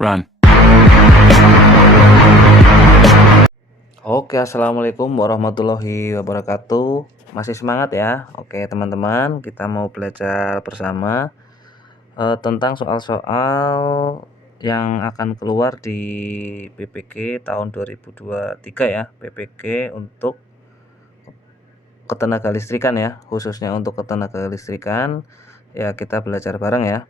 Run. Oke, assalamualaikum warahmatullahi wabarakatuh. Masih semangat ya? Oke, teman-teman, kita mau belajar bersama tentang soal-soal yang akan keluar di PPG tahun 2023 ya. PPG untuk ketenaga listrikan ya, khususnya untuk ketenaga listrikan. Ya, kita belajar bareng ya.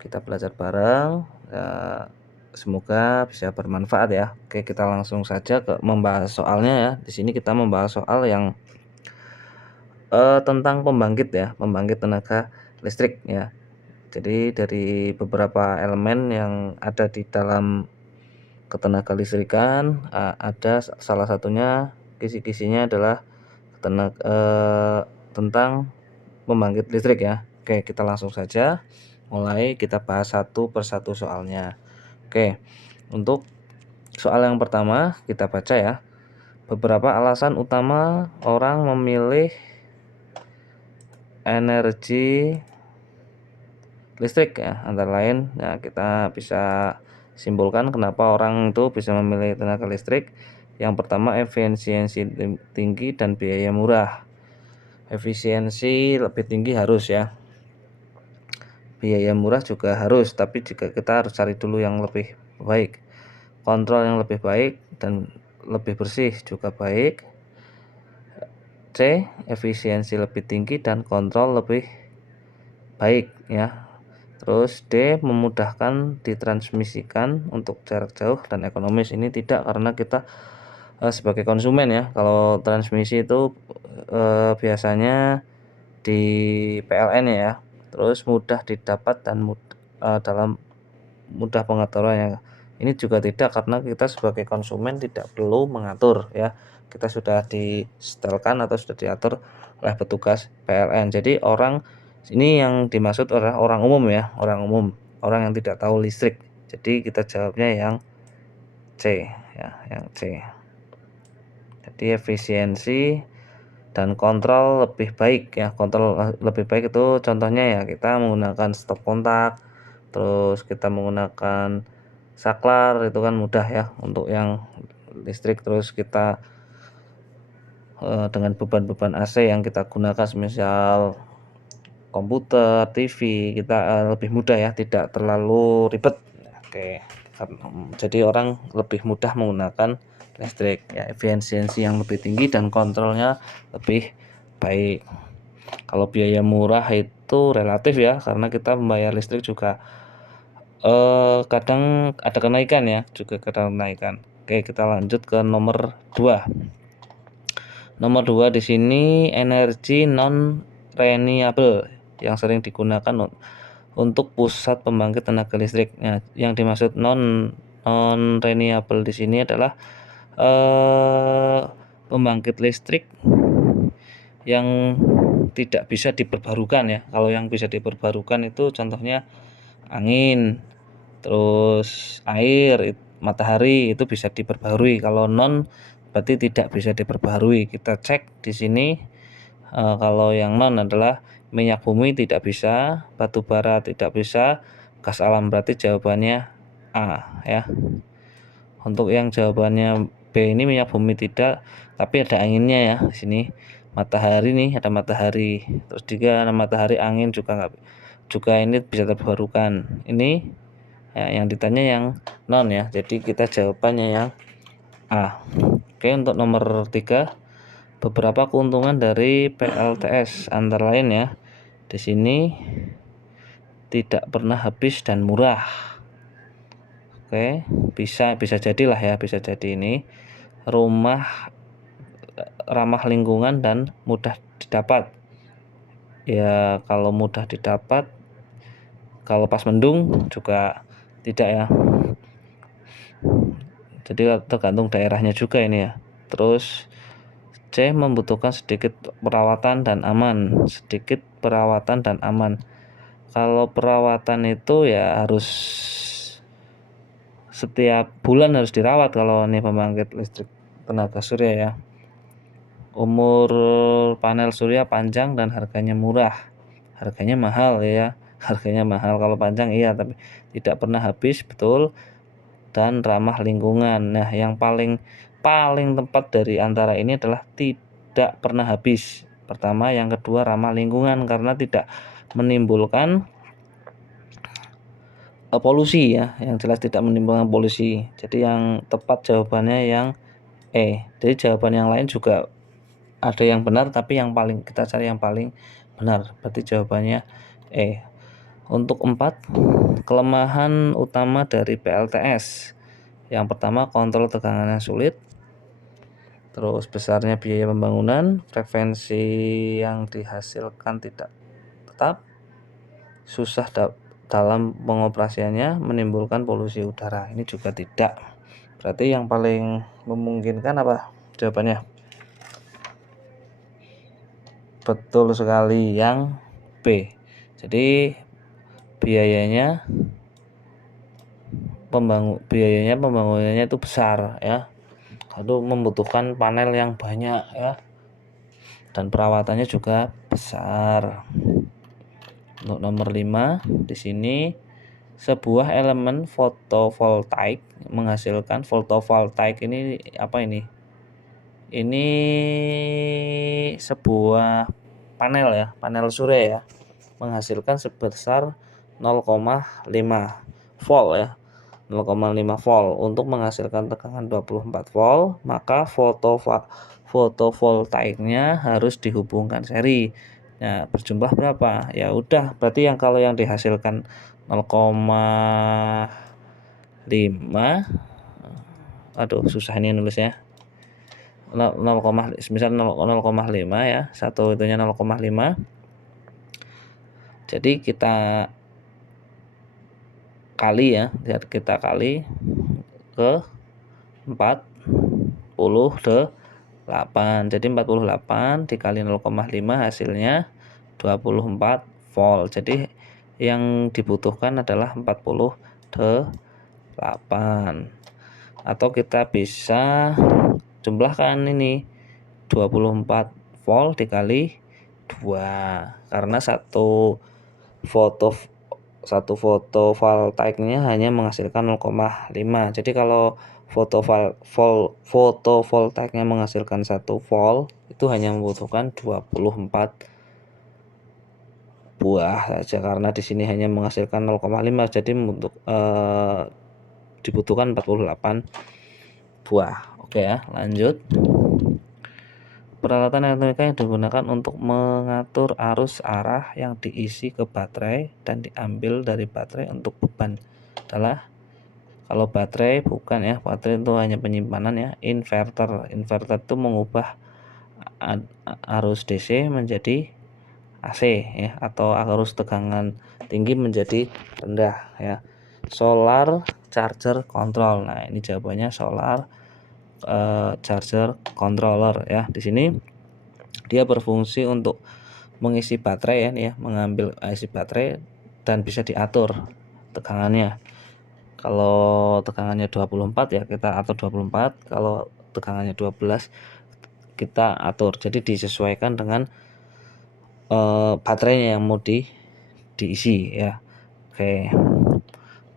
Kita belajar bareng. Ya, semoga bisa bermanfaat ya. Oke, kita langsung saja ke membahas soalnya ya. Di sini kita membahas soal yang tentang pembangkit ya, pembangkit tenaga listrik ya. Jadi dari beberapa elemen yang ada di dalam ketenaga listrikan, ada salah satunya kisi-kisinya adalah tentang pembangkit listrik ya. Oke, kita langsung saja mulai kita bahas satu persatu soalnya. Oke, untuk soal yang pertama kita baca ya. Beberapa alasan utama orang memilih energi listrik ya, antara lain ya kita bisa simpulkan kenapa orang itu bisa memilih tenaga listrik. Yang pertama, efisiensi tinggi dan biaya murah. Efisiensi lebih tinggi harus ya, biaya murah juga harus, tapi jika kita harus cari dulu yang lebih baik. Kontrol yang lebih baik dan lebih bersih juga baik. C, efisiensi lebih tinggi dan kontrol lebih baik ya. Terus D, memudahkan ditransmisikan untuk jarak jauh dan ekonomis. Ini tidak karena kita sebagai konsumen ya. Kalau transmisi itu biasanya di PLN ya. Terus mudah didapat dan dalam mudah pengaturannya. Ini juga tidak karena kita sebagai konsumen tidak perlu mengatur ya. Kita sudah disetelkan atau sudah diatur oleh petugas PLN. Jadi orang ini yang dimaksud adalah orang umum ya, orang umum, orang yang tidak tahu listrik. Jadi kita jawabnya yang C ya, yang C. Jadi efisiensi dan kontrol lebih baik ya. Kontrol lebih baik itu contohnya ya kita menggunakan stop kontak, terus kita menggunakan saklar, itu kan mudah ya untuk yang listrik. Terus kita dengan beban-beban AC yang kita gunakan semisal komputer, TV, kita lebih mudah ya, tidak terlalu ribet. Oke, jadi orang lebih mudah menggunakan listrik ya, efisiensi yang lebih tinggi dan kontrolnya lebih baik. Kalau biaya murah itu relatif ya, karena kita membayar listrik juga kadang ada kenaikan ya, juga kadang kenaikan. Oke, kita lanjut ke nomor 2. Nomor 2 di sini energi non renewable yang sering digunakan untuk pusat pembangkit tenaga listrik. Nah, yang dimaksud non renewable di sini adalah pembangkit listrik yang tidak bisa diperbarukan ya. Kalau yang bisa diperbarukan itu contohnya angin, terus air, matahari itu bisa diperbarui. Kalau non berarti tidak bisa diperbarui. Kita cek di sini kalau yang non adalah minyak bumi tidak bisa, batu bara tidak bisa, gas alam, berarti jawabannya A ya. Untuk yang jawabannya B ini minyak bumi tidak, tapi ada anginnya ya di sini. Matahari nih, ada matahari. Terus juga ada matahari, angin juga enggak, juga ini bisa terbarukan. Ini ya, yang ditanya yang non ya. Jadi kita jawabannya yang A. Oke, untuk nomor 3, beberapa keuntungan dari PLTS antara lain ya. Di sini tidak pernah habis dan murah. Oke, bisa jadilah ya, bisa jadi ini rumah ramah lingkungan dan mudah didapat. Ya, kalau mudah didapat, kalau pas mendung juga tidak ya. Jadi tergantung daerahnya juga ini ya. Terus C, membutuhkan sedikit perawatan dan aman. Sedikit perawatan dan aman. Kalau perawatan itu ya harus setiap bulan harus dirawat kalau ini pembangkit listrik tenaga surya ya. Umur panel surya panjang dan harganya murah. Harganya mahal ya. harganya mahal. Kalau panjang iya, tapi tidak pernah habis, betul, dan ramah lingkungan. Nah, yang paling tepat dari antara ini adalah tidak pernah habis. Pertama, yang kedua ramah lingkungan karena tidak menimbulkan polusi ya, yang jelas tidak menimbulkan polusi. Jadi yang tepat jawabannya yang E. Jadi jawaban yang lain juga ada yang benar, tapi yang paling kita cari yang paling benar. Berarti jawabannya E. Untuk 4, kelemahan utama dari PLTS. Yang pertama, kontrol tegangan yang sulit. Terus besarnya biaya pembangunan, frekuensi yang dihasilkan tidak tetap, susah dalam pengoperasiannya, menimbulkan polusi udara. Ini juga tidak. Berarti yang paling memungkinkan apa jawabannya? Betul sekali, yang B. Jadi biayanya pembangunannya itu besar ya. Lalu membutuhkan panel yang banyak ya. Dan perawatannya juga besar. Untuk nomor 5 di sini, sebuah elemen fotovoltaik menghasilkan ini apa ini? Ini sebuah panel ya, panel surya ya, menghasilkan sebesar 0,5 volt ya. 0,5 volt untuk menghasilkan tegangan 24 volt, maka fotovoltaiknya harus dihubungkan seri. Nah, berjumlah berapa? Ya udah, berarti kalau yang dihasilkan 0,5, aduh susah nih nulisnya. 0, misal 0,5 ya, satu itunya 0,5. Jadi kita kali ya, kita kali ke 48. Jadi 48 dikali 0,5 hasilnya 24 volt. Jadi yang dibutuhkan adalah 48. Atau kita bisa jumlahkan ini 24 volt dikali 2, karena satu fotovoltaiknya hanya menghasilkan 0,5. Jadi kalau fotovoltaiknya menghasilkan 1 volt, itu hanya membutuhkan 24 buah saja, karena di sini hanya menghasilkan 0,5, jadi dibutuhkan 48 buah. Oke ya, lanjut. Peralatan elektronika yang digunakan untuk mengatur arus arah yang diisi ke baterai dan diambil dari baterai untuk beban adalah, kalau baterai bukan ya, baterai itu hanya penyimpanan ya. Inverter itu mengubah arus DC menjadi AC ya, atau arus tegangan tinggi menjadi rendah ya. Solar charger control. Nah, ini jawabannya solar charger controller ya. Di sini dia berfungsi untuk mengisi baterai ya, nih ya, mengambil isi baterai dan bisa diatur tegangannya. Kalau tegangannya 24 ya kita atur 24, kalau tegangannya 12 kita atur. Jadi disesuaikan dengan baterainya yang mau diisi ya. Oke.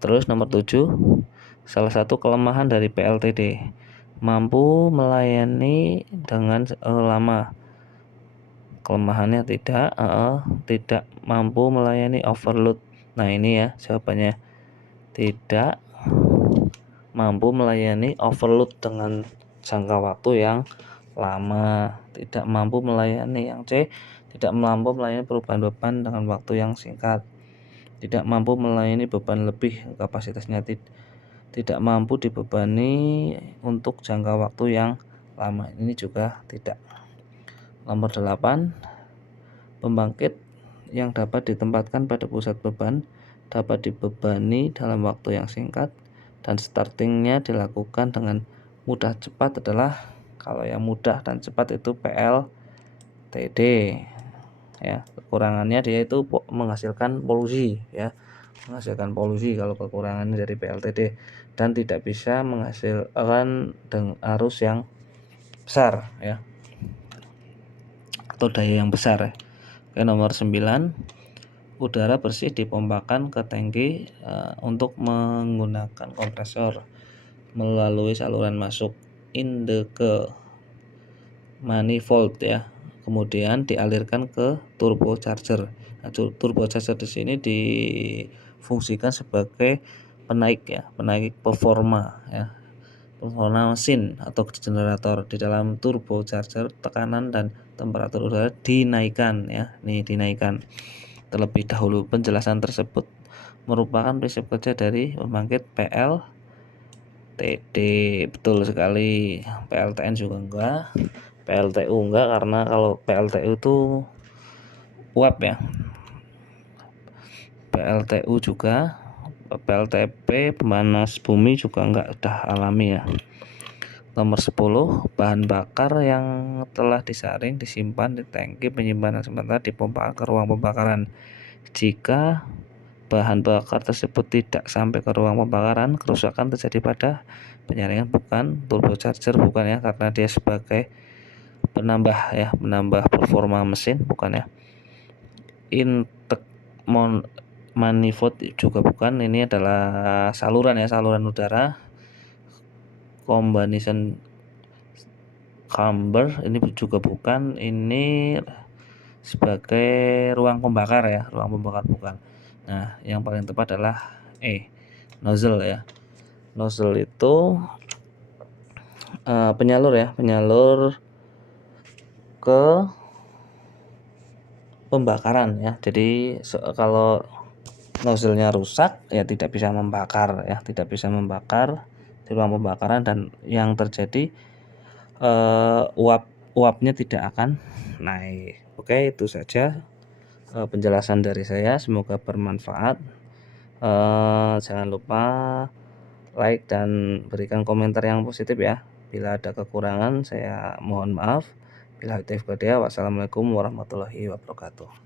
Terus nomor 7, salah satu kelemahan dari PLTD, mampu melayani dengan lama. Kelemahannya tidak mampu melayani overload. Nah, ini ya jawabannya, tidak mampu melayani overload dengan jangka waktu yang lama. Tidak mampu melayani, yang C, tidak mampu melayani perubahan beban dengan waktu yang singkat. Tidak mampu melayani beban lebih, kapasitasnya tidak mampu dibebani untuk jangka waktu yang lama. Ini juga tidak. Nomor 8, pembangkit yang dapat ditempatkan pada pusat beban dapat dibebani dalam waktu yang singkat dan startingnya dilakukan dengan mudah cepat adalah, kalau yang mudah dan cepat itu PLTD ya. Kekurangannya dia itu menghasilkan polusi ya, kalau kekurangannya dari PLTD, dan tidak bisa menghasilkan dengan arus yang besar ya, atau daya yang besar ya. Oke, nomor 9, udara bersih dipompakan ke tangki untuk menggunakan kompresor melalui saluran masuk ke manifold ya. Kemudian dialirkan ke turbocharger. Nah, turbocharger di sini difungsikan sebagai penaik ya, penaik performa ya. Performa mesin atau generator. Di dalam turbocharger tekanan dan temperatur udara dinaikkan ya. Nih dinaikkan. Terlebih dahulu penjelasan tersebut merupakan prinsip kerja dari pembangkit PLTD. Betul sekali. PLTN juga enggak. PLTU enggak, karena kalau PLTU itu uap ya. PLTU juga, PLTP pemanas bumi juga enggak, udah alami ya. Nomor 10, bahan bakar yang telah disaring disimpan di tangki penyimpanan sementara dipompa ke ruang pembakaran. Jika bahan bakar tersebut tidak sampai ke ruang pembakaran, kerusakan terjadi pada penyaringan, bukan turbocharger, bukan ya, karena dia sebagai penambah ya, menambah performa mesin, bukan ya. Intake manifold juga bukan, ini adalah saluran ya, saluran udara. Combustion chamber ini juga bukan, ini sebagai ruang pembakar ya, ruang pembakar bukan. Nah, yang paling tepat adalah nozzle ya. Nozzle itu penyalur ya, penyalur ke pembakaran ya. Jadi kalau nozzle-nya rusak ya tidak bisa membakar ya, tidak bisa membakar di ruang pembakaran, dan yang terjadi uapnya tidak akan naik. Oke, itu saja penjelasan dari saya, semoga bermanfaat. Jangan lupa like dan berikan komentar yang positif ya. Bila ada kekurangan saya mohon maaf. Wassalamualaikum warahmatullahi wabarakatuh.